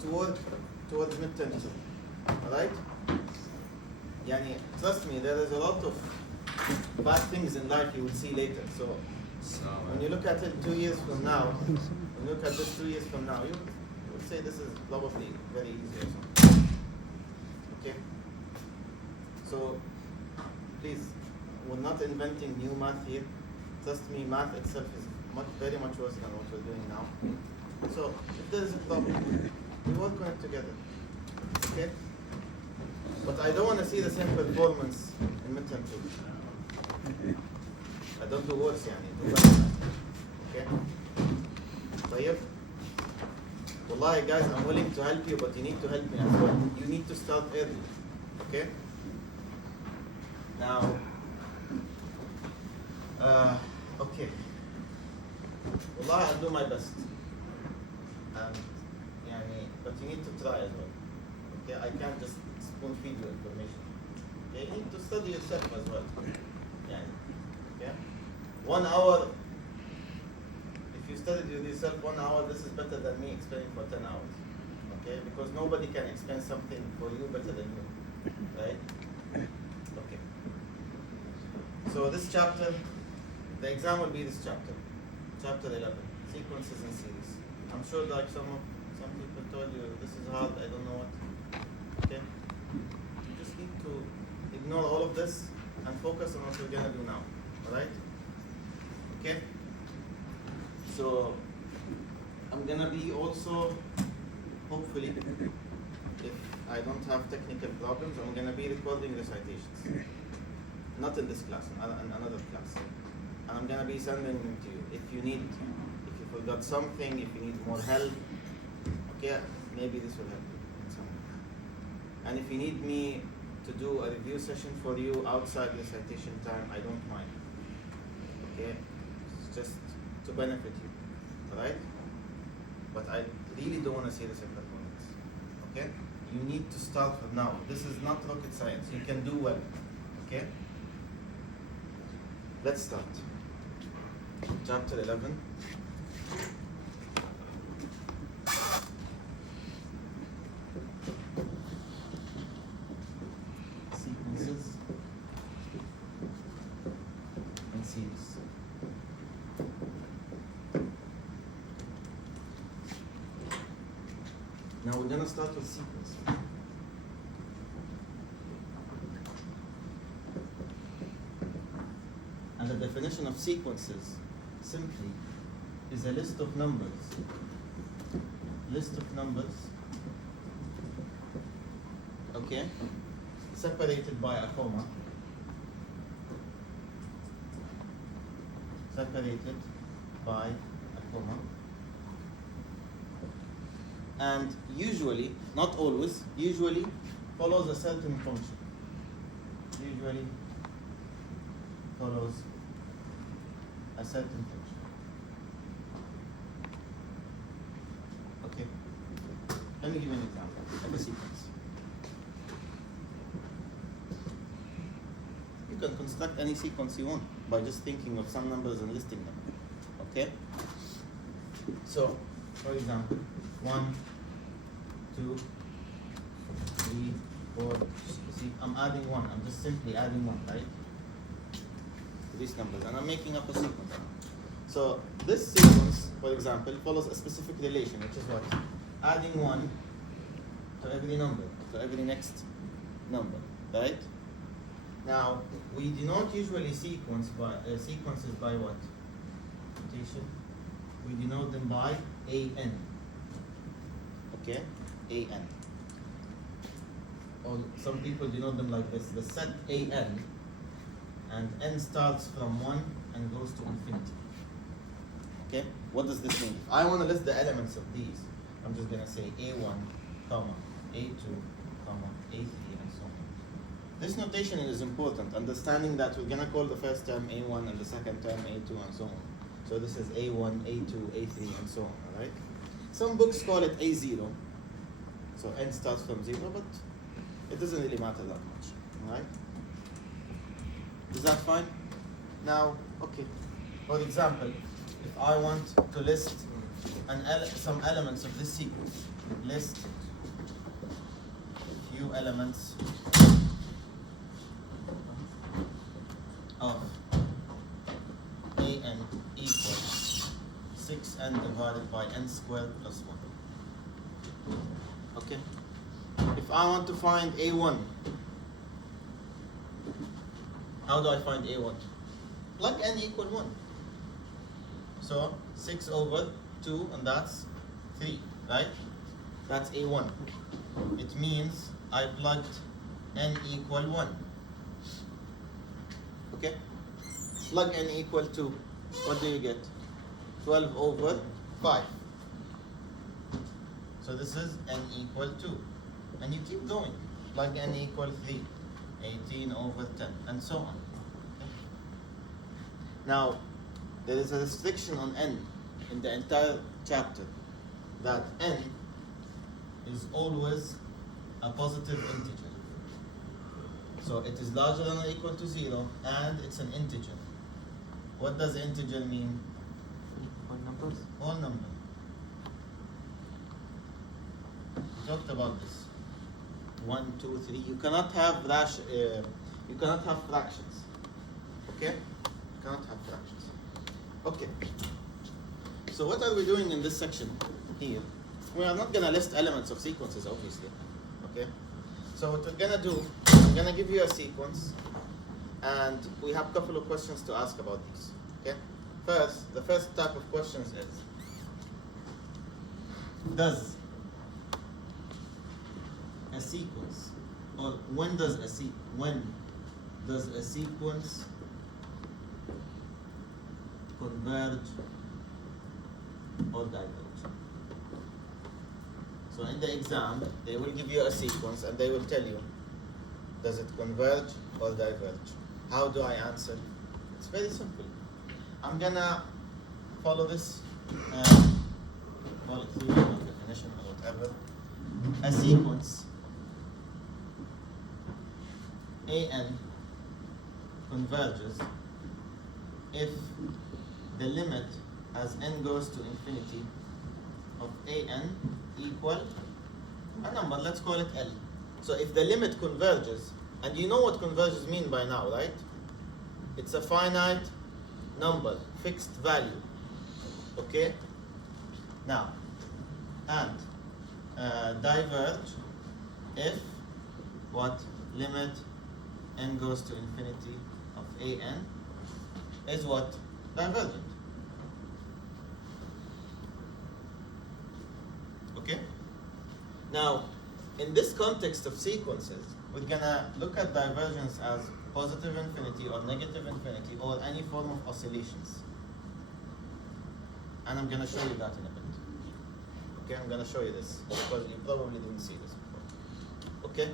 towards midterm. Alright? Yani, trust me, there is a lot of bad things in life you will see later. So when you look at it 2 years from now, when you look at this 2 years from now, you would say this is probably very easy or something. Okay? So please, we're not inventing new math here. Trust me, math itself is very much worse than what we're doing now. So if there is a problem, we work on it together. Okay? But I don't want to see the same performance in midterm too. I don't do worse, yani. Do better. Okay? طيب? Wallahi guys, I'm willing to help you, but you need to help me as well. You need to start early. Okay? Now, okay. Wallahi, I'll do my best. But you need to try as well. Okay? I can't just spoon feed you information. Okay? You need to study yourself as well. Okay? 1 hour, if you studied with yourself 1 hour, this is better than me explaining for 10 hours. Okay? Because nobody can explain something for you better than you. Right? Okay. So this chapter, the exam will be this chapter. Chapter 11, sequences and series. I'm sure like some people told you this is hard, I don't know what. Okay? You just need to ignore all of this and focus on what we're gonna do now. Alright? Okay? So I'm gonna be also, hopefully, if I don't have technical problems, I'm gonna be recording recitations. Not in this class, in another class. And I'm gonna be sending them to you. If you forgot something, if you need more help, okay, maybe this will help you in some way. And if you need me to do a review session for you outside recitation time, I don't mind. Okay? It's just to benefit you. Alright? But I really don't want to see this in performance. Okay? You need to start from now. This is not rocket science. You can do well. Okay? Let's start. Chapter 11. Sequences and series. Now we're going to start with sequence. And the definition of sequences simply is a list of numbers. List of numbers, okay, separated by a comma. Separated by a comma. And usually, not always, usually follows a certain function. Usually follows a certain function. Okay. Let me give you an example of a sequence. You can construct any sequence you want by just thinking of some numbers and listing them. Okay? So, for example, 1, 2, 3, 4. See, I'm adding 1. I'm just simply adding 1, right? To these numbers, and I'm making up a sequence. So this sequence, for example, follows a specific relation, which is what? Adding 1 to every number, to every next number, right? Now, we do not usually sequences by what? Notation. We denote them by AN. Okay? AN. Or some people denote them like this. The set AN, and N starts from 1 and goes to infinity. Okay? What does this mean? If I want to list the elements of these, I'm just going to say A1, comma, A2, comma, A3, and so on. This notation is important, understanding that we're going to call the first term A1 and the second term A2 and so on. So this is A1, A2, A3, and so on, alright? Some books call it A0, so N starts from 0, but it doesn't really matter that much, alright? Is that fine? Now, okay, for example, if I want to list some elements of this sequence, list few elements of an equals 6n divided by n squared plus 1. Okay? If I want to find a1, how do I find a1? Plug n equal 1. So 6 over 2, and that's 3, right? That's a1. It means I plugged n equal 1. Okay? Plug n equal 2. What do you get? 12 over 5. So this is n equal 2. And you keep going. Plug n equal 3. 18 over 10, and so on. Okay? Now, there is a restriction on n in the entire chapter, that n is always a positive integer. So it is larger than or equal to 0, and it's an integer. What does integer mean? Whole numbers? Whole number. We talked about this. 1, 2, 3. You cannot have fractions. Okay? You cannot have fractions. Okay. So what are we doing in this section here? We are not gonna list elements of sequences, obviously. Okay? So what we're gonna do, I'm gonna give you a sequence, and we have a couple of questions to ask about these. Okay? First, the first type of questions is, does a sequence, or when does a sequence converge or diverge? So in the exam, they will give you a sequence and they will tell you, does it converge or diverge? How do I answer? It's very simple. I'm gonna follow this, call it theory or definition or whatever. A sequence an converges if the limit as n goes to infinity of an equal a number, let's call it L. So if the limit converges, and you know what converges mean by now, right? It's a finite number, fixed value. Okay? Now, and diverge if what? Limit n goes to infinity of an is what? Divergent. Okay? Now, in this context of sequences, we're gonna look at divergence as positive infinity or negative infinity or any form of oscillations. And I'm gonna show you that in a bit. Okay, I'm gonna show you this because you probably didn't see this before. Okay?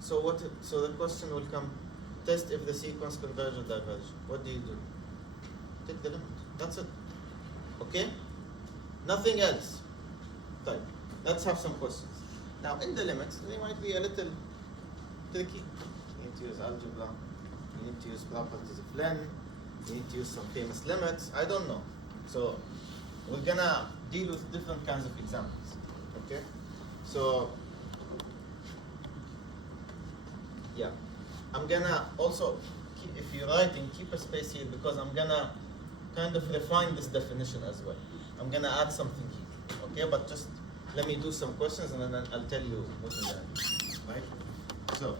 So the question will come, test if the sequence converge or diverge. What do you do? Take the limit. That's it. Okay? Nothing else. Right. Let's have some questions. Now in the limits, they might be a little tricky. You need to use algebra. You need to use properties of Len. You need to use some famous limits. I don't know. So we're gonna deal with different kinds of examples. Okay? So yeah, I'm gonna also keep, if you're writing, keep a space here because I'm gonna kind of refine this definition as well. I'm gonna add something here. Okay, but just let me do some questions and then I'll tell you what we're gonna do. Right? So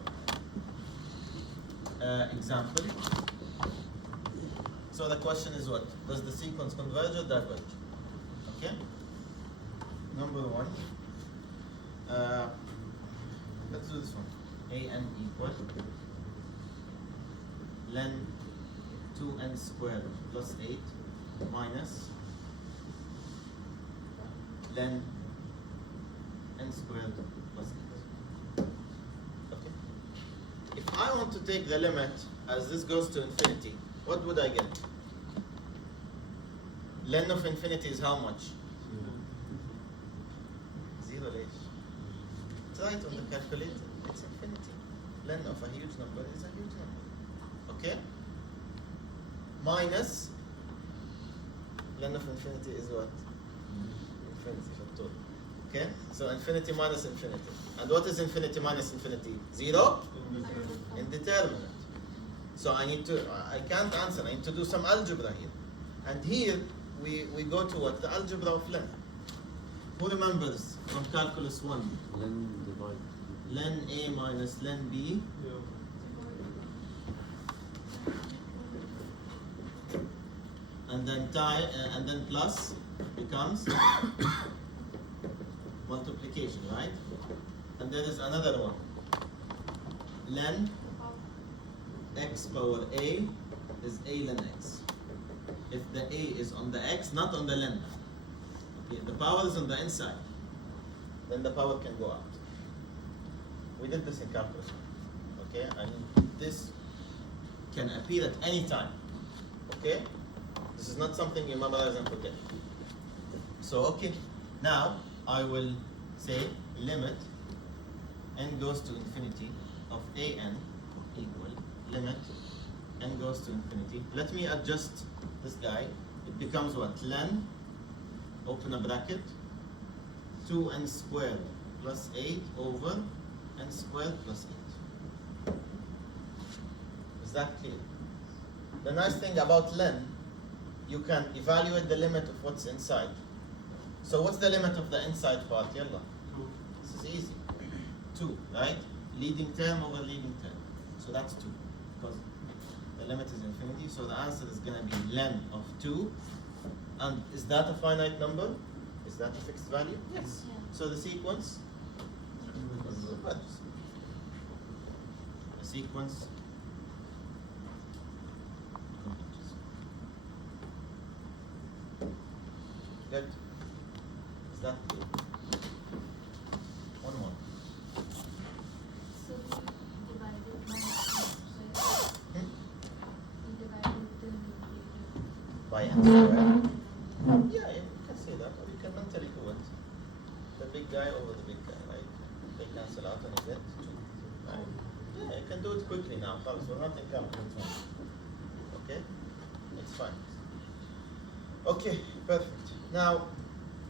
example. So the question is what? Does the sequence converge or diverge? Okay? Number one. Let's do this one. an equal len 2n squared plus 8 minus len n squared plus 8. Okay. If I want to take the limit as this goes to infinity, what would I get? Len of infinity is how much? 0 late. Try it on the calculator. It's infinity. Len of a huge number is a huge number. Okay? Minus len of infinity is what? Infinity. Okay, so infinity minus infinity. And what is infinity minus infinity? 0? Indeterminate. So I can't answer, I need to do some algebra here. And here, we go to what? The algebra of len. Who remembers from calculus 1? Len divide. Len A minus len B. And then and then plus becomes multiplication, right? And there is another one. Len x power a is a len x. If the a is on the x, not on the len. Okay, the power is on the inside. Then the power can go out. We did this in calculus. Okay, and this can appear at any time. Okay, this is not something you memorize and forget. So okay, now I will say limit n goes to infinity of an equal limit n goes to infinity. Let me adjust this guy. It becomes what? Len, open a bracket, 2n squared plus 8 over n squared plus 8. Is that clear? The nice thing about len, you can evaluate the limit of what's inside. So what's the limit of the inside part? Yalla. This is easy. 2, right? Leading term over leading term. So that's 2. Because the limit is infinity. So the answer is going to be len of 2. And is that a finite number? Is that a fixed value? Yes. Yeah. So the sequence converges. The sequence converges. Good. Is that clear? One more. So we divided by square. Hmm? We divided the numerator. By n squared. Yeah, you can say that, or you can mentally do it. The big guy over the big guy, right? They cancel out and you get 2. Right? Yeah, you can do it quickly now. We're not in calculus 1. Okay? It's fine. Okay, perfect. Now,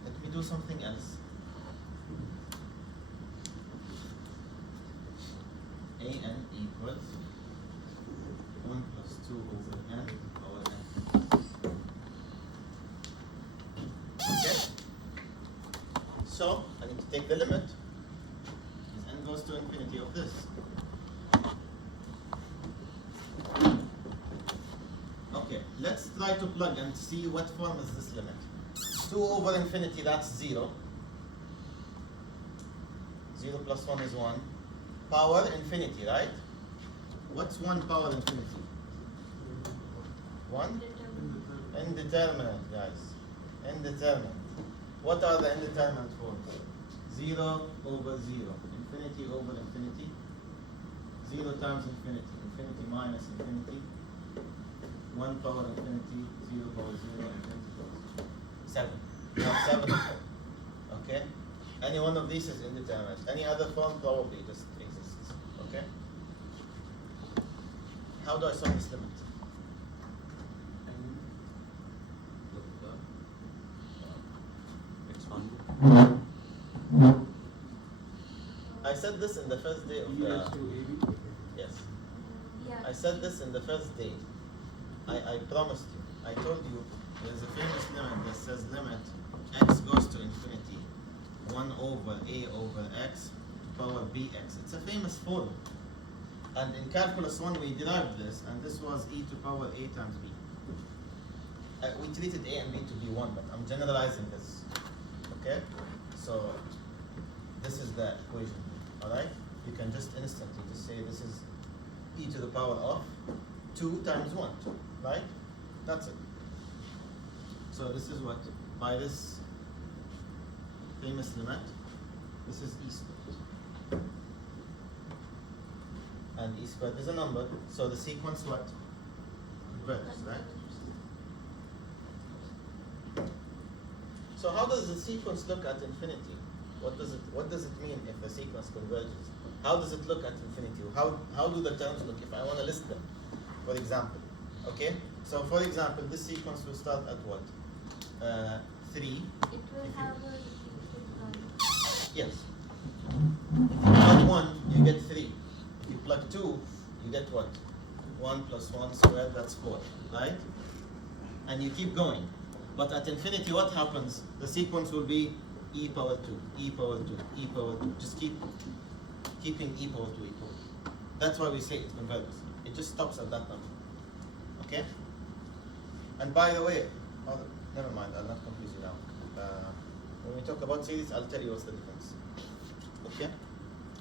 let me do something else. an equals 1 plus 2 over n power n. Okay? So, I need to take the limit. As n goes to infinity of this. Okay, let's try to plug and see what form is this limit. 2 over infinity, that's 0. 0 plus 1 is 1. Power infinity, right? What's 1 power infinity? 1? Indeterminate, guys. Indeterminate. What are the indeterminate forms? 0 over 0. Infinity over infinity. 0 times infinity. Infinity minus infinity. 1 power infinity. 0 power 0. Infinity power 0. 7. We have 7 of them. Okay? Any one of these is indeterminate. Any other form probably just exists. Okay? How do I solve this limit? Expand. I said this in the first day of the... Yes. Yeah. I said this in the first day. I promised you. I told you there's a famous limit that says limit x goes to infinity 1 over a over x power bx. It's a famous formula. And in calculus 1 we derived this, and this was e to power a times b. We treated a and b to be 1, but I'm generalizing this. Okay? So this is the equation. Alright? You can just instantly just say this is e to the power of 2 times 1. Right? That's it. So this is what? By this famous limit, this is e squared. And e squared is a number, so the sequence what? Converges, right? So how does the sequence look at infinity? What does it mean if the sequence converges? How does it look at infinity? How do the terms look if I want to list them? For example. Okay? So for example, this sequence will start at what? 3. It will have a repeated value. Yes. If you plug 1, you get 3. If you plug 2, you get what? 1 plus 1 squared, that's 4, right? And you keep going. But at infinity, what happens? The sequence will be e power 2, e power 2, e power 2. Just keeping e power 2, e power 2. That's why we say it converges. It just stops at that number. Okay? And by the way, oh, never mind, I'll not confuse you now. When we talk about series, I'll tell you what's the difference. Okay?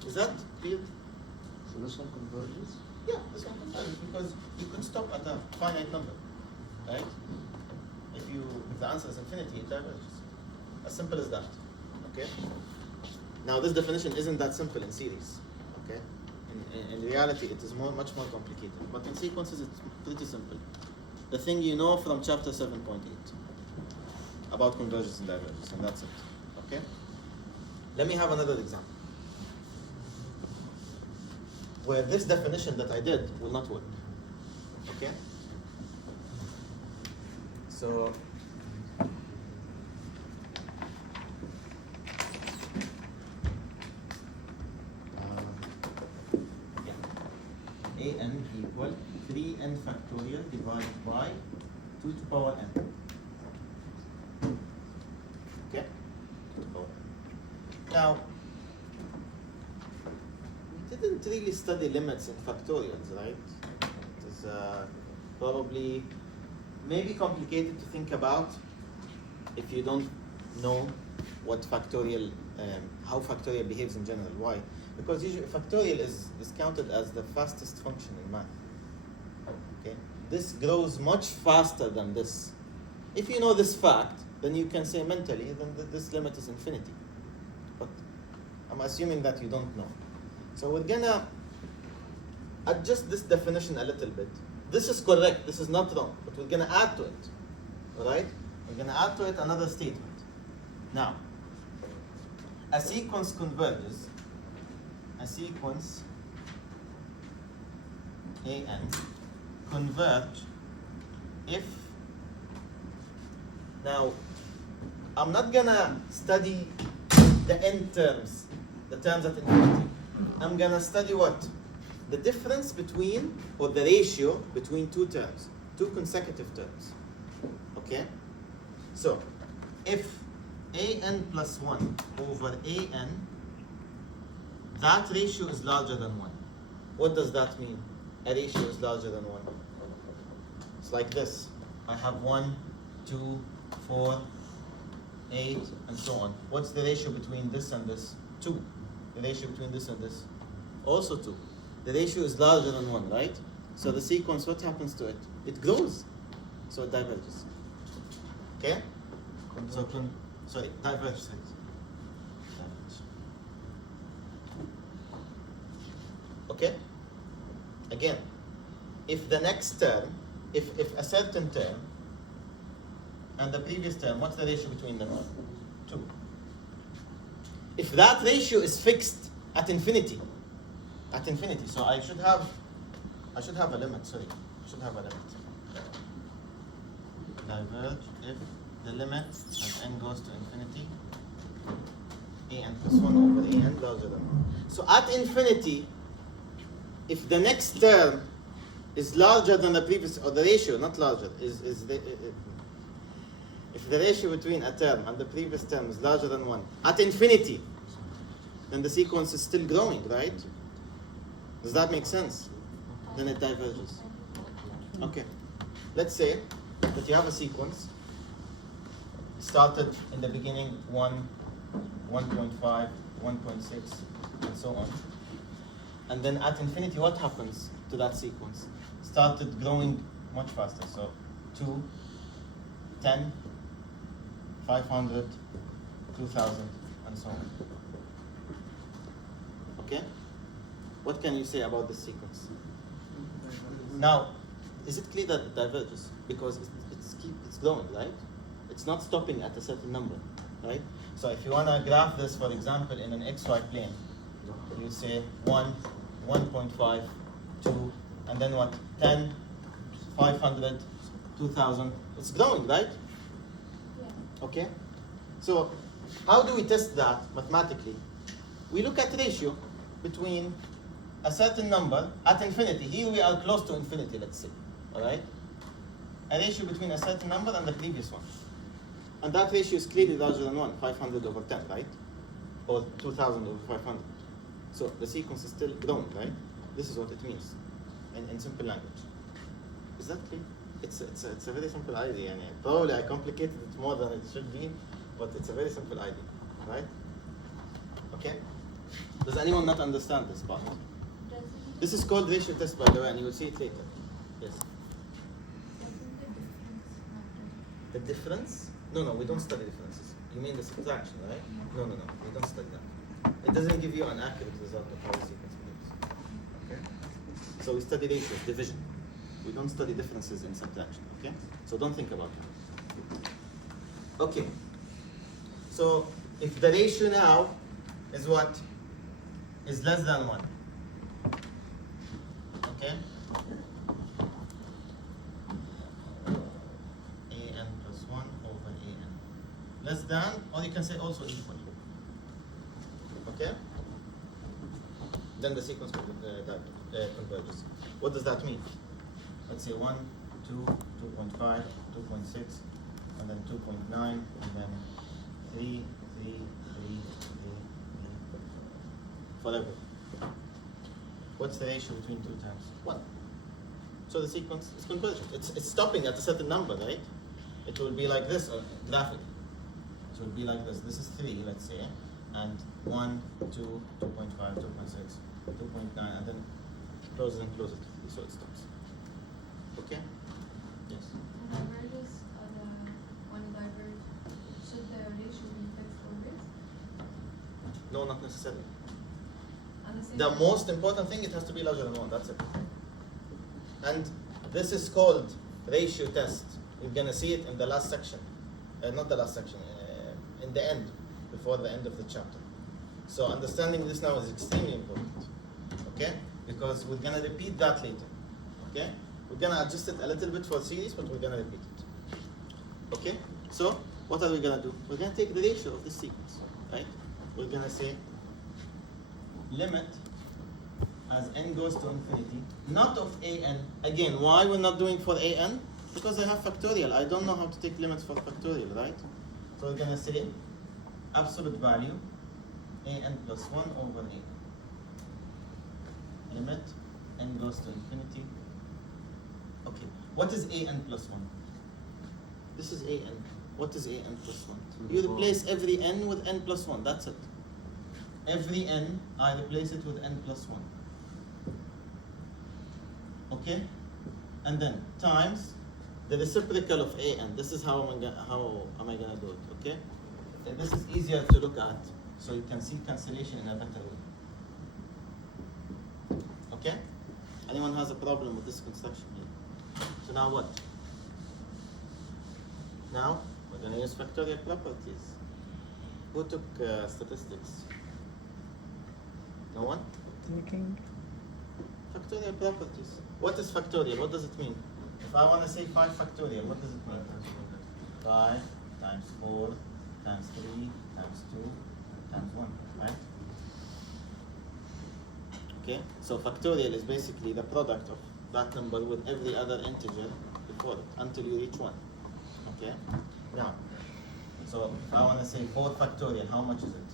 Is that clear? So this one converges? Yeah, this one converges because you could stop at a finite number, right? If the answer is infinity, it diverges. As simple as that. Okay? Now this definition isn't that simple in series. Okay? In reality, it is much more complicated. But in sequences, it's pretty simple. The thing you know from chapter 7.8 about convergence and divergence, and that's it. Okay? Let me have another example where this definition that I did will not work. Okay? So yeah. an equal 3n factorial divided by 2 to power n. Okay? 2 to power n. Now, we didn't really study limits in factorials, right? It is probably maybe complicated to think about if you don't know what factorial, how factorial behaves in general. Why? Because usually factorial is counted as the fastest function in math. Okay? This grows much faster than this. If you know this fact, then you can say mentally, then this limit is infinity. But I'm assuming that you don't know. So we're gonna adjust this definition a little bit. This is correct, this is not wrong, but we're gonna add to it. Alright? We're gonna add to it another statement. Now, a sequence converges, a sequence an converge if, now I'm not gonna study the n terms, the terms at infinity. I'm gonna study what? The difference between, or the ratio between two terms, two consecutive terms. Okay? So, if an plus 1 over an, that ratio is larger than 1. What does that mean? A ratio is larger than 1. It's like this. I have 1, 2, 4, 8, and so on. What's the ratio between this and this? 2. The ratio between this and this? Also 2. The ratio is larger than 1, right? So the sequence, what happens to it? It grows. So it diverges. Okay? So, diverges. Okay? Again, if the next term, if a certain term and the previous term, what's the ratio between them? 2. If that ratio is fixed at infinity, so I should have a limit, sorry. I should have a limit. Diverge if the limit as n goes to infinity, an plus 1 over an larger than 1. So at infinity, if the next term is larger than the previous, or the ratio, not larger, if the ratio between a term and the previous term is larger than 1, at infinity, then the sequence is still growing, right? Does that make sense? Then it diverges. Okay. Let's say that you have a sequence started in the beginning 1, 1.5, 1.6, and so on. And then at infinity, what happens to that sequence? Started growing much faster. So 2, 10, 500, 2000, and so on. Okay? What can you say about this sequence? Now, is it clear that it diverges? Because it's growing, right? It's not stopping at a certain number, right? So if you want to graph this, for example, in an xy plane, you say 1, 1.5, 2, and then what? 10, 500, 2000. It's growing, right? Yeah. Okay? So how do we test that mathematically? We look at ratio between a certain number at infinity. Here we are close to infinity, let's say. All right? A ratio between a certain number and the previous one. And that ratio is clearly larger than 1, 500 over 10, right? Or 2000 over 500. So the sequence is still growing, right? This is what it means in simple language. Is that clear? It's a very simple idea. And probably I complicated it more than it should be, but it's a very simple idea, right? Okay? Does anyone not understand this part? Does it This is called ratio test, by the way, and you will see it later. Yes. doesn't the difference matter? The difference? No, we don't study differences. You mean the subtraction, right? No, we don't study that. It doesn't give you an accurate result of how the sequence behaves. Okay? So we study ratios, division. We don't study differences in subtraction, okay? So don't think about it. Okay. So if the ratio now is what? Is less than 1. Okay? an plus 1 over an. Less than, or you can say also equal. Okay? Then the sequence converges. What does that mean? Let's say 1, 2, 2.5, 2.6, and then 2.9, and then 3, forever. What's the ratio between 2 times? 1. So the sequence is convergent. It's stopping at a certain number, right? It will be like this graphically. So it will be like this. This is 3, let's say, and 1, 2, 2.5, 2.6, 2.9, and then closer and closer to 3, so it stops. Okay? Yes? Diverges when diverge, should the ratio be fixed always? No, not necessarily. On the same The most important thing, it has to be larger than 1, that's it. And this is called ratio test. You're going to see it in the last section. Not the last section, in the end, before the end of the chapter. So understanding this now is extremely important. Okay? Because we're going to repeat that later. Okay? We're going to adjust it a little bit for series, but we're going to repeat it. Okay? So, what are we going to do? We're going to take the ratio of this sequence. Right? We're going to say limit as n goes to infinity, not of an. Again, why we're not doing for an? Because I have factorial. I don't know how to take limits for factorial, right? So we're going to say absolute value an plus 1 over a. Limit n goes to infinity. Okay, what is an plus 1? This is an. What is an plus 1? You replace every n with n plus 1. That's it. Every n, I replace it with n plus 1. Okay? And then times the reciprocal of an. This is how am I gonna do it? Okay? And this is easier to look at, so you can see cancellation in a better way. Okay? Anyone has a problem with this construction here? So now what? Now we're gonna use factorial properties. Who took statistics? No one? Factorial properties. What is factorial? What does it mean? If I want to say 5 factorial, what does it mean? 5 times 4 times 3 times 2 times 1, right? Okay, so factorial is basically the product of that number with every other integer before it until you reach 1. Okay? Now, so if I want to say 4 factorial, how much is it?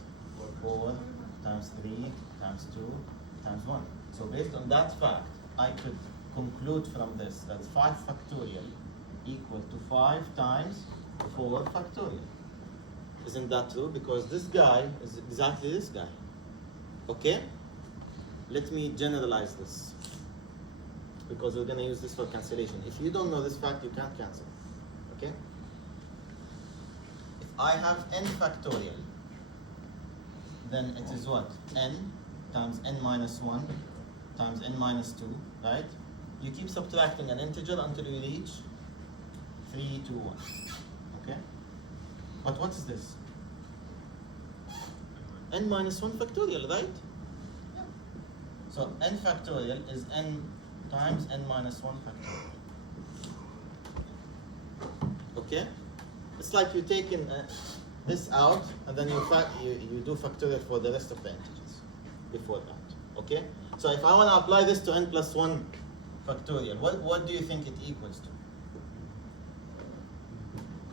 4 times 3 times 2 times 1. So based on that fact, I could conclude from this that 5 factorial equal to 5 times 4 factorial. Isn't that true? Because this guy is exactly this guy. Okay? Let me generalize this, because we're going to use this for cancellation. If you don't know this fact, you can't cancel. Okay? If I have n factorial, then it is what? N times n minus 1 times n minus 2, right? You keep subtracting an integer until you reach 3, 2, 1. Okay? But what is this? N minus 1 factorial, right? Yeah. So n factorial is n times n minus 1 factorial. Okay? It's like you take in this out, and then you do factorial for the rest of the integers before that. Okay? So if I want to apply this to n plus 1 factorial, what do you think it equals to?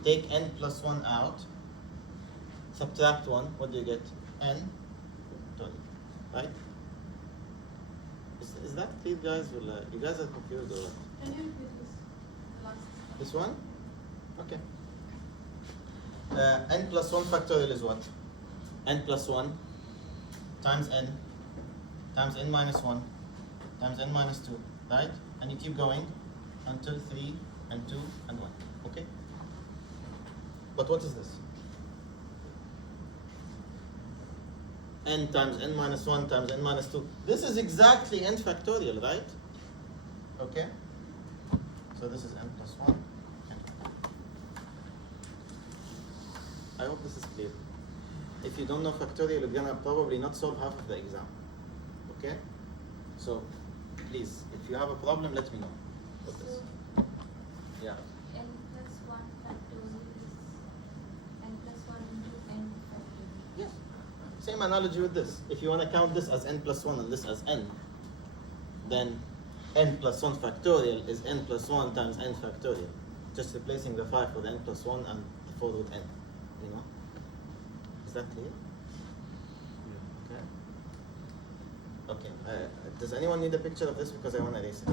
Take n plus 1 out, subtract 1, what do you get? N factorial, right? Is that clear, guys? Well, you guys are confused or what? Can you repeat this? The last step. This one? Okay. N plus 1 factorial is what? N plus 1 times n minus 1 times n minus 2, right? And you keep going until 3 and 2 and 1, okay? But what is this? N times n minus 1 times n minus 2. This is exactly n factorial, right? Okay? So this is n plus 1. I hope this is clear. If you don't know factorial, you're gonna probably not solve half of the exam. Okay? So, please, if you have a problem, let me know. With this. So, Yeah. n plus 1 factorial is n plus 1 into n factorial. Yes. Same analogy with this. If you want to count this as n plus 1 and this as n, then n plus 1 factorial is n plus 1 times n factorial. Just replacing the 5 with n plus 1 and the 4 with n. You know? Is that clear? Okay. Okay. Does anyone need a picture of this? Because I want to erase it.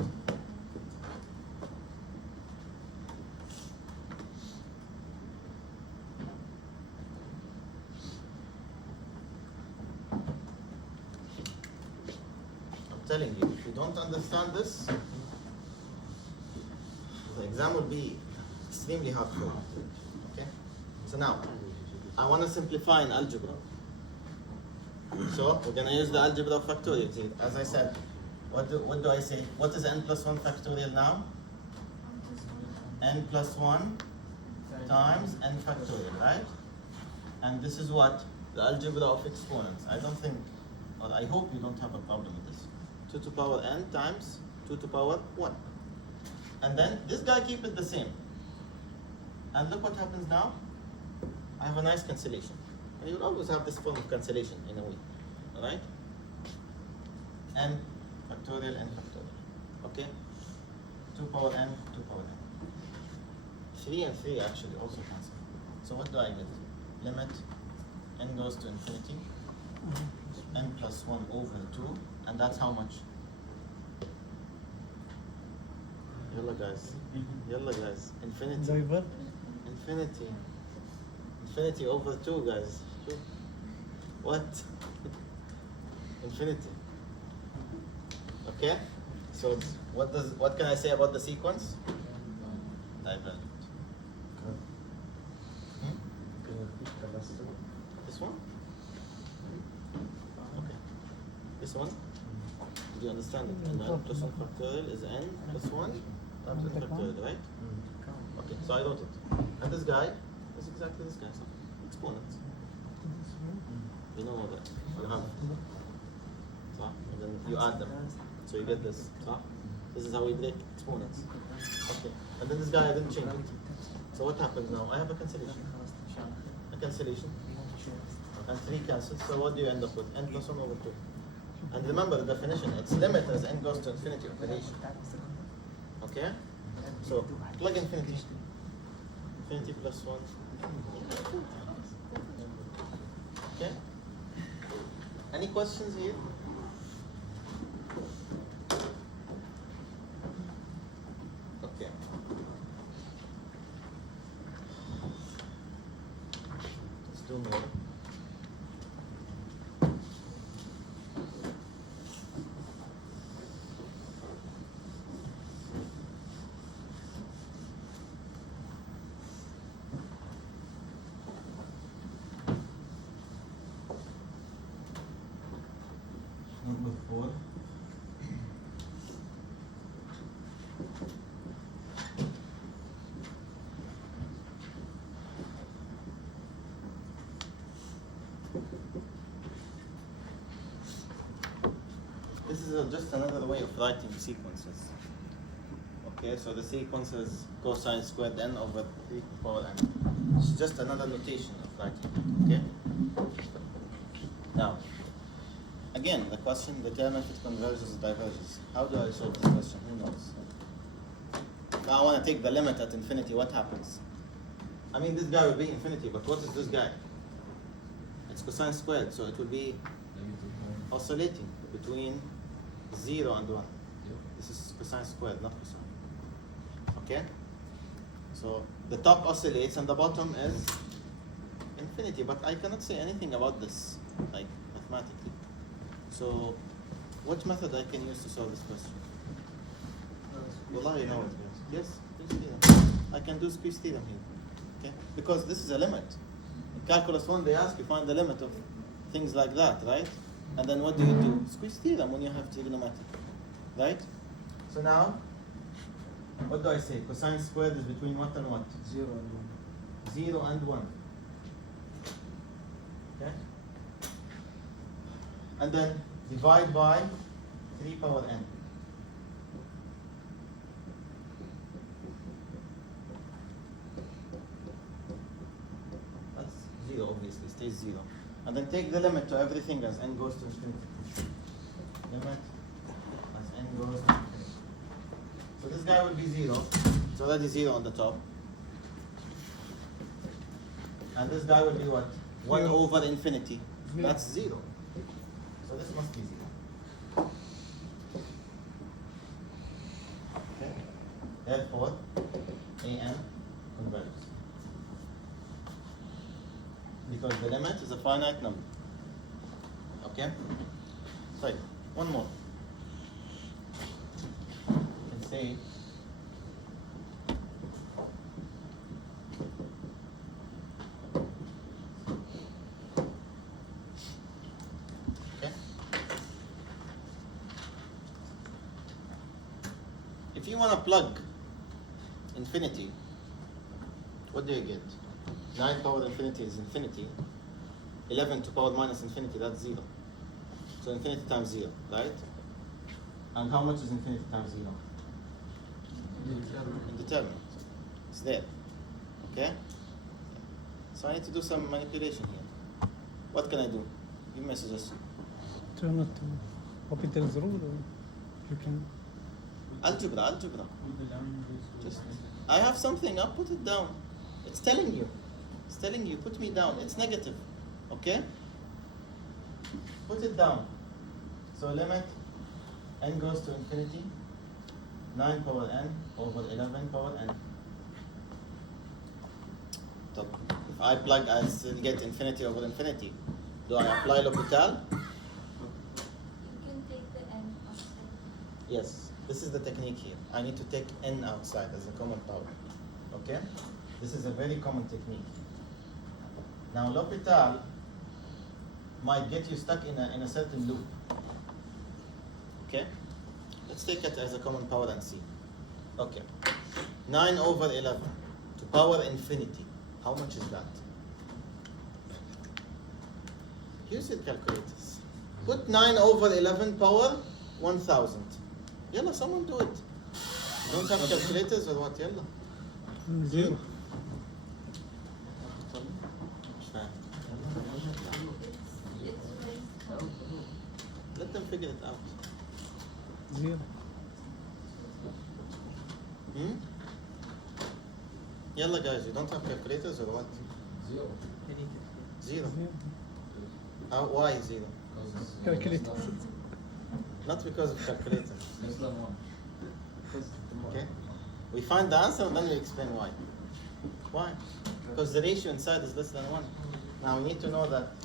I'm telling you, if you don't understand this, the exam will be extremely hard for you. Okay? So now, I want to simplify in algebra. So we're going to use the algebra of factorial. As I said, what do I say? What is n plus 1 factorial now? N plus 1 times n factorial, right? And this is what? The algebra of exponents. I don't think, or I hope you don't have a problem with this. 2 to power n times 2 to power 1. And then this guy keep it the same. And look what happens now. I have a nice cancellation. And you will always have this form of cancellation in a way. Alright? N factorial, n factorial. Okay? 2 power n, 2 power n. 3 and 3 actually also cancel. So what do I get? Limit n goes to infinity. N plus 1 over 2. And that's how much? Yalla guys. Yalla guys. Infinity. Infinity. Infinity over 2, guys. What? Infinity. Okay? So what can I say about the sequence? Divergent. This one? Okay. This one? Do you understand it? And n plus 1 factorial is n plus 1 times n factorial, right? Okay, so I wrote it. And this guy is exactly this guy. So exponents. You know that. You have. So, and then you add them. So you get this. So this is how we break exponents. Okay. And then this guy I didn't change it. So what happens now? I have a cancellation. A cancellation. And 3 cancels. So what do you end up with? N plus 1 over 2. And remember the definition. It's limit as n goes to infinity operation. Okay? So plug infinity. Infinity plus 1. Okay? Any questions here? Okay. Let's do more. Number 4. This is just another way of writing sequences. Okay, so the sequence is cosine squared n over 3 to the power n. It's just another notation of writing. Okay? Now, again, the question, determine if it converges or diverges. How do I solve this question? Who knows? Now I want to take the limit at infinity. What happens? I mean, this guy will be infinity, but what is this guy? It's cosine squared, so it will be oscillating between 0 and 1. This is cosine squared, not cosine. Okay? So the top oscillates and the bottom is infinity, but I cannot say anything about this, like mathematically. So what method I can use to solve this question? Wallah, you know it. Yes, squeeze theorem. I can do squeeze theorem here. Okay? Because this is a limit. In calculus 1 they ask you find the limit of things like that, right? And then what do? Squeeze theorem when you have trigonometric. Right? So now, what do I say? Cosine squared is between what and what? 0 and 1. 0 and 1. Okay? And then divide by 3 power n. That's 0, obviously, stays 0. And then take the limit to everything as n goes to infinity. Limit as n goes to infinity. So this guy will be 0. It's already 0 on the top. And this guy will be what? 1 over infinity. That's 0. So this must be 0. Okay. Therefore, an converges. Because the limit is a finite number. Okay? So, one more. You can say okay. If you want to plug infinity, what do you get? 9 power infinity is infinity. 11 to power minus infinity, that's 0. So infinity times 0, right? And how much is infinity times 0? Indeterminate. It's there. Okay? So I need to do some manipulation here. What can I do? Give me a suggestion. Turn it to capital 0, you can. Algebra. Just, I have something, I'll put it down. It's telling you. It's telling you, put me down. It's negative. Okay? Put it down. So limit n goes to infinity, 9 power n over 11 power n. So if I plug, I still get infinity over infinity. Do I apply L'Hopital? You can take the n outside. Yes. This is the technique here. I need to take n outside as a common power. Okay? This is a very common technique. Now L'Hopital might get you stuck in a certain loop. Okay? Let's take it as a common power and see. Okay. 9 over 11 to power infinity. How much is that? Use your calculators. Put 9 over 11 power 1000. Yalla, someone do it. Don't have calculators or what? Yalla. 0. Let them figure it out. 0. Yalla guys, you don't have calculators or what? 0. Why 0? Calculate. Not because of calculators. Less than 1. Okay? We find the answer and then we explain why. Why? Because the ratio inside is less than 1. Now we need to know that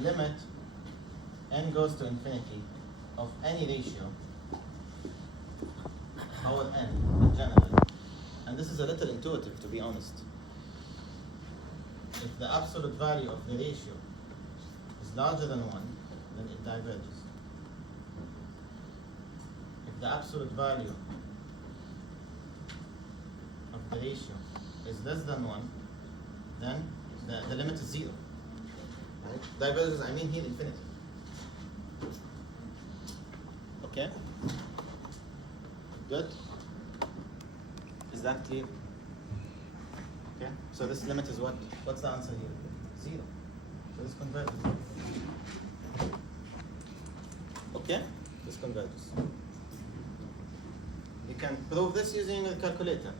limit n goes to infinity of any ratio, power n in general. And this is a little intuitive, to be honest. If the absolute value of the ratio is larger than 1, then it diverges. If the absolute value of the ratio is less than 1, then the limit is 0. Right? Diverges, I mean here infinity. Okay? Good? Is that clear? Okay, so this limit is what? What's the answer here? 0. So this converges. Okay, this converges. You can prove this using a calculator.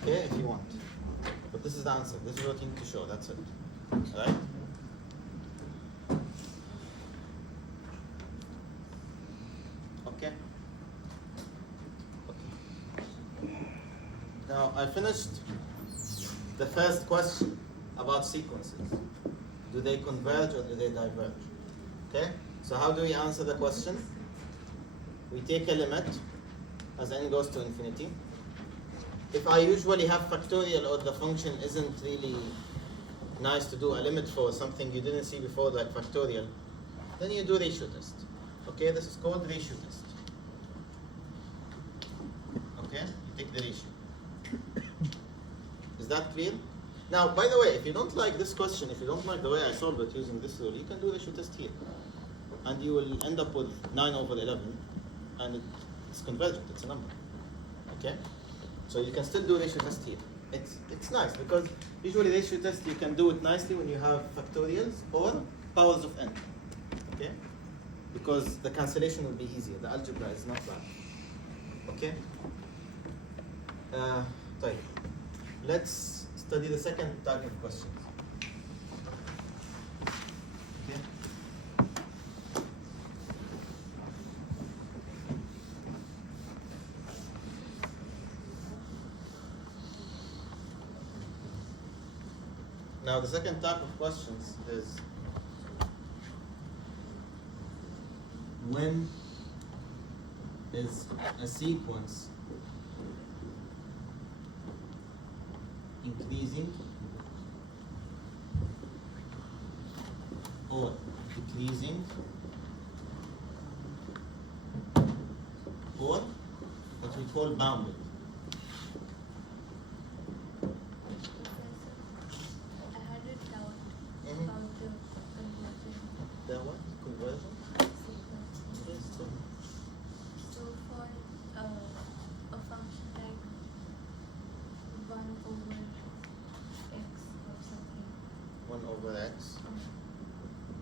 Okay, if you want. But this is the answer. This is what you need to show. That's it. Right? Okay. Now I finished the first question about sequences. Do they converge or do they diverge? Okay? So how do we answer the question? We take a limit as n goes to infinity. If I usually have factorial or the function isn't really nice to do a limit for something you didn't see before like factorial, then you do ratio test. Okay, this is called ratio test. Okay, you take the ratio. Is that clear? Now, by the way, if you don't like this question, if you don't like the way I solved it using this rule, you can do ratio test here. And you will end up with 9 over 11, and it's convergent, it's a number. Okay? So you can still do ratio test here. It's nice, because usually ratio test you can do it nicely when you have factorials or powers of n. Okay? Because the cancellation will be easier. The algebra is not bad. Okay? طيب. Let's study the second type of questions. Okay? Now the second type of questions is when is a sequence increasing or decreasing or what we call bounded. I had a doubt Mhm. about the conversion The what? Conversion? sequence. Yes, so So for a function like 1 over x or something, 1 over x,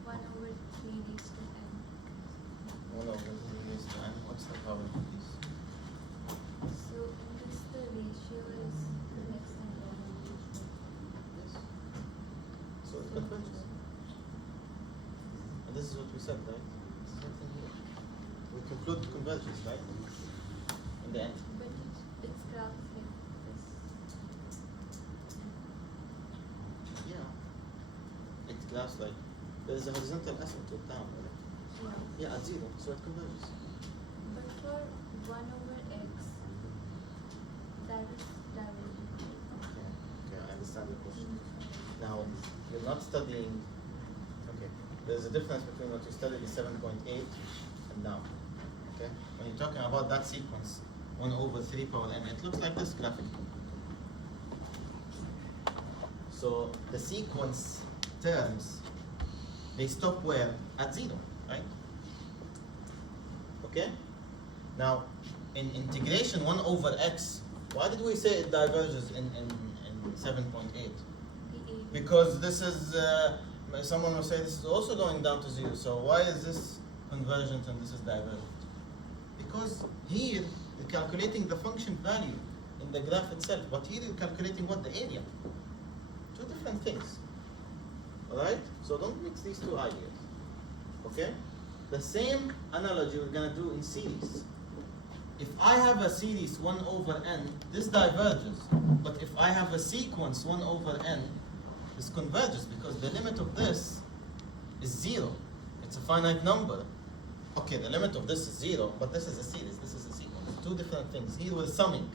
1 over 3 raised to n. 1 over 3 raised to n. What's the power of this? So in this the ratio is less than 1. Yes. So it converges. And this is what we said, right? Same thing here. We conclude convergence, right? In the end. But it's graphs like this. Yeah. It graphs like there is a horizontal asymptote down, right? Yeah. Yeah, at 0, so it converges. But for 1 over x, that is divergent. Okay, I understand the question. Now, you're not studying. Okay, there's a difference between what you studied in 7.8 and now. Okay, when you're talking about that sequence, 1 over 3 power n, it looks like this graphically. So the sequence terms, they stop where? At 0, right? Okay? Now, in integration 1 over x, why did we say it diverges in 7.8? The a. Because this is, someone will say this is also going down to 0, so why is this convergent and this is divergent? Because here you're calculating the function value in the graph itself, but here you're calculating what? The area. Two different things. Alright? So don't mix these two ideas. Okay? The same analogy we're gonna do in series. If I have a series 1 over n, this diverges. But if I have a sequence 1 over n, this converges because the limit of this is 0. It's a finite number. Okay, the limit of this is 0, but this is a series, this is a sequence. Two different things. Here we're summing.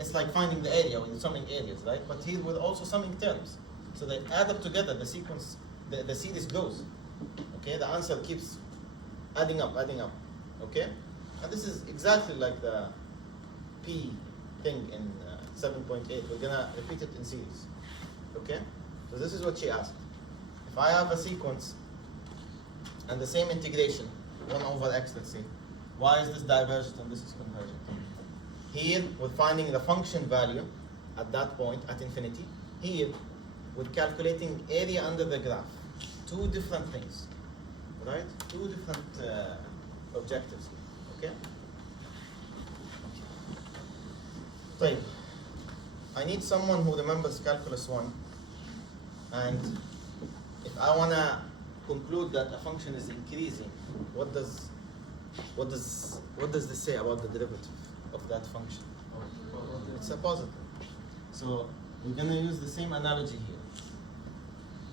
It's like finding the area when you're summing areas, right? But here we're also summing terms. So they add up together, the sequence, the series grows. Okay, the answer keeps adding up, okay? And this is exactly like the P thing in 7.8. We're gonna repeat it in series, okay? So this is what she asked. If I have a sequence and the same integration, 1 over x, let's say, why is this divergent and this is convergent? Here, we're finding the function value at that point, at infinity. Here, we're calculating area under the graph. Two different things, right? Two different objectives, okay? طيب. I need someone who remembers calculus 1, and if I want to conclude that a function is increasing, what does this say about the derivative of that function? It's a positive. So we're going to use the same analogy here.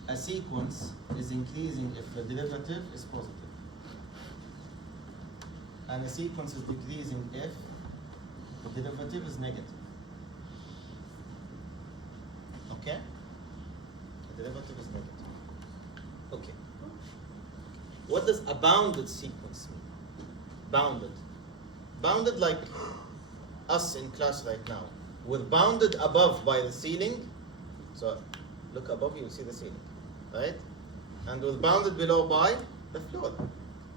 A sequence is increasing if the derivative is positive, and a sequence is decreasing if the derivative is negative. Okay? The derivative is negative. Okay. What does a bounded sequence mean? Bounded. Bounded like us in class right now. We're bounded above by the ceiling. So look above, you'll see the ceiling. Right? And we're bounded below by the floor.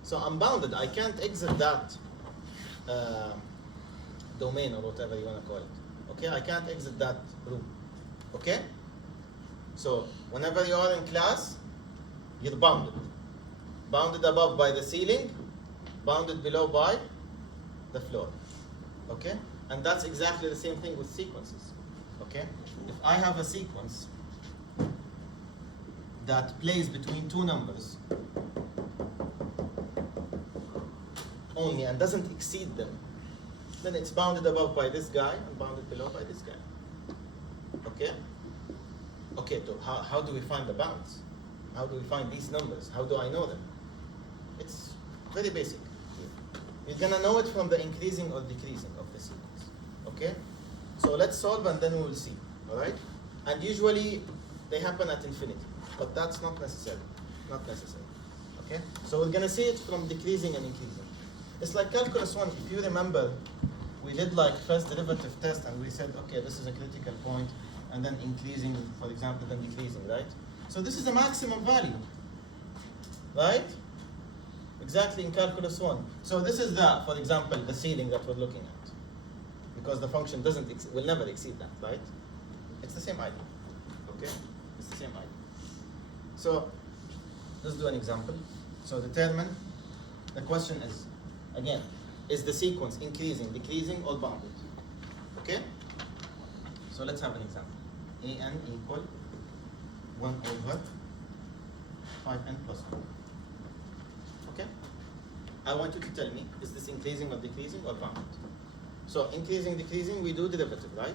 So I'm bounded. I can't exit that domain or whatever you want to call it. Okay? I can't exit that room. Okay? So whenever you are in class, you're bounded. Bounded above by the ceiling, bounded below by the floor. Okay? And that's exactly the same thing with sequences. Okay? If I have a sequence that plays between two numbers only and doesn't exceed them, then it's bounded above by this guy and bounded below by this guy. Okay? Okay, so how do we find the bounds? How do we find these numbers? How do I know them? It's very basic. You're gonna know it from the increasing or decreasing of the sequence. Okay? So let's solve and then we will see. Alright? And usually they happen at infinity. But that's not necessary. Not necessary. Okay? So we're gonna see it from decreasing and increasing. It's like calculus 1. If you remember, we did like first derivative test and we said, okay, this is a critical point, and then increasing, for example, then decreasing, right? So this is the maximum value, right? Exactly in calculus 1. So this is the, for example, the ceiling that we're looking at, because the function will never exceed that, right? It's the same idea, okay? It's the same idea. So let's do an example. So determine, the question is, again, is the sequence increasing, decreasing, or bounded? Okay? So let's have an example. an equal 1 over 5n plus 1. Okay? I want you to tell me, is this increasing or decreasing or bounded? So increasing, decreasing, we do derivative, right?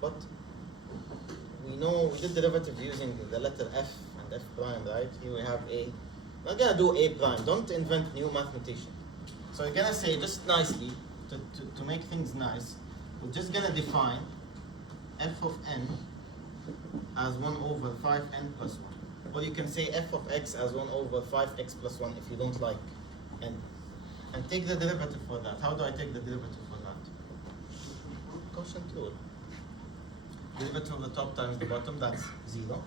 But we know we did derivative using the letter f and f prime, right? Here we have a. We're not gonna do a prime. Don't invent new mathematician. So we're gonna say just nicely to make things nice. We're just gonna define f of n as 1 over 5n plus 1. Or you can say f of x as 1 over 5x plus 1 if you don't like n. And take the derivative for that. How do I take the derivative for that? Quotient rule. Derivative of the top times the bottom, that's 0.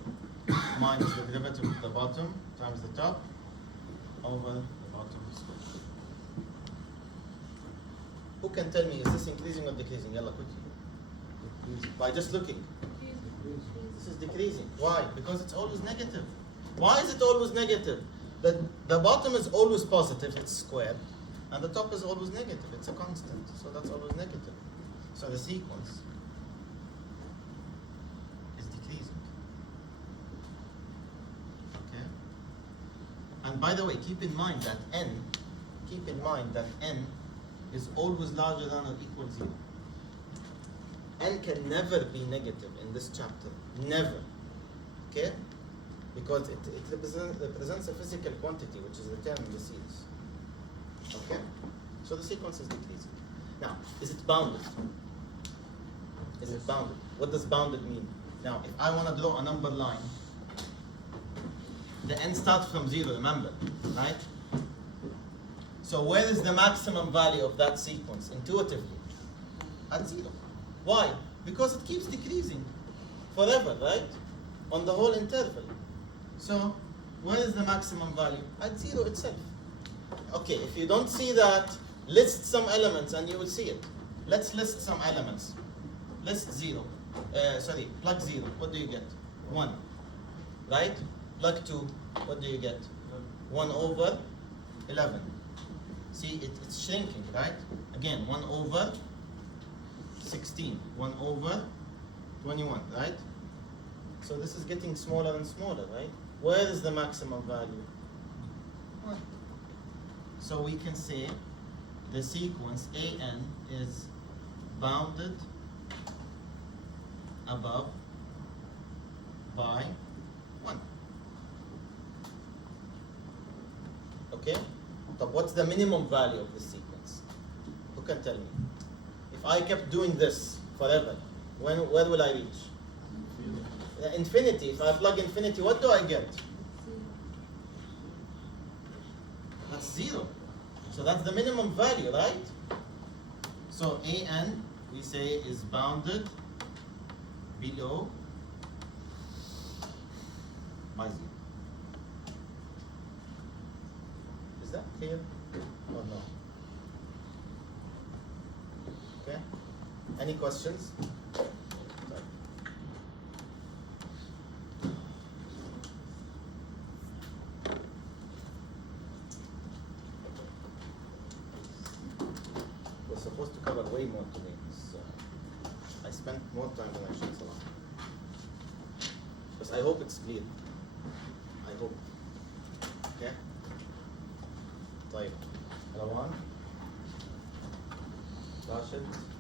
Minus the derivative of the bottom times the top over the bottom square. Who can tell me, is this increasing or decreasing? Yalla, quickly. By just looking. This is decreasing. Why? Because it's always negative. Why is it always negative? The bottom is always positive, it's squared, and the top is always negative, it's a constant, so that's always negative. So the sequence is decreasing. Okay? And by the way, keep in mind that n is always larger than or equal 0. N can never be negative in this chapter. Never. Okay? Because it represents a physical quantity, which is the term in the series. Okay? So the sequence is decreasing. Now, is it bounded? Is it bounded? What does bounded mean? Now, if I want to draw a number line, the n starts from 0, remember, right? So where is the maximum value of that sequence, intuitively? At 0. Why? Because it keeps decreasing forever, right? On the whole interval. So where is the maximum value? At 0 itself. Okay, if you don't see that, list some elements and you will see it. Let's list some elements. List 0. sorry, plug 0, what do you get? 1, right? Plug 2, what do you get? 1 over 11. See, it's shrinking, right? Again, 1 over 16, 1 over 21, right? So this is getting smaller and smaller, right? Where is the maximum value? 1. So we can say the sequence AN is bounded above by 1. Okay? But what's the minimum value of this sequence? Who can tell me? If I kept doing this forever, where will I reach? Infinity. If I plug infinity, what do I get? That's 0. So that's the minimum value, right? So AN, we say, is bounded below by 0. Is that clear or no? Okay. Any questions? Sorry. We're supposed to cover way more today. So I spent more time than I should. Because I hope it's clear. I hope. Okay. طيب. روان. راشد.